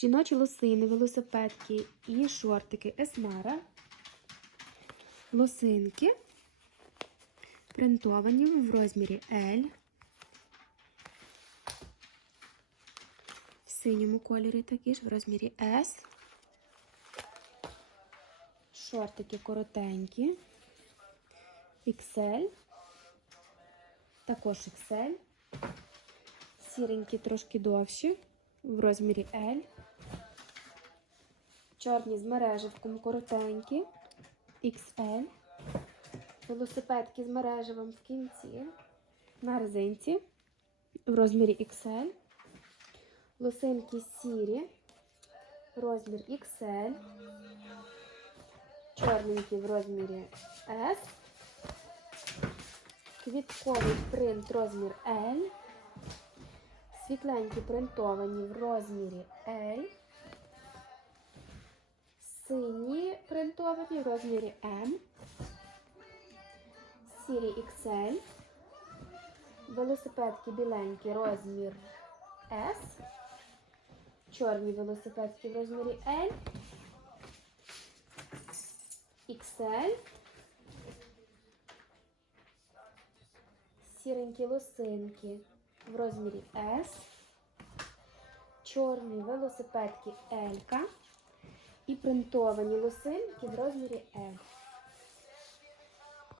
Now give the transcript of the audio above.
Жіночі лосини, велосипедки і шортики Есмара. Лосинки принтовані в розмірі L. В синьому кольорі такі ж в розмірі S. Шортики коротенькі. XL. Також XL. Сіренькі трошки довші в розмірі L. Чорні з мереживком коротенькі. XL. Велосипедки з мереживом в кінці. На резинці в розмірі XL. Лосинки сірі. Розмір XL. Чорненькі в розмірі S. Квітковий принт розмір L. Світленькі принтовані в розмірі L. Сині принтовані в розмірі M. Сірі XL. Велосипедки біленькі розмір S. Чорні велосипедки в розмірі L. XL. Сіренькі лосинки в розмірі S. Чорні велосипедки L. І принтовані лосинки в розмірі L.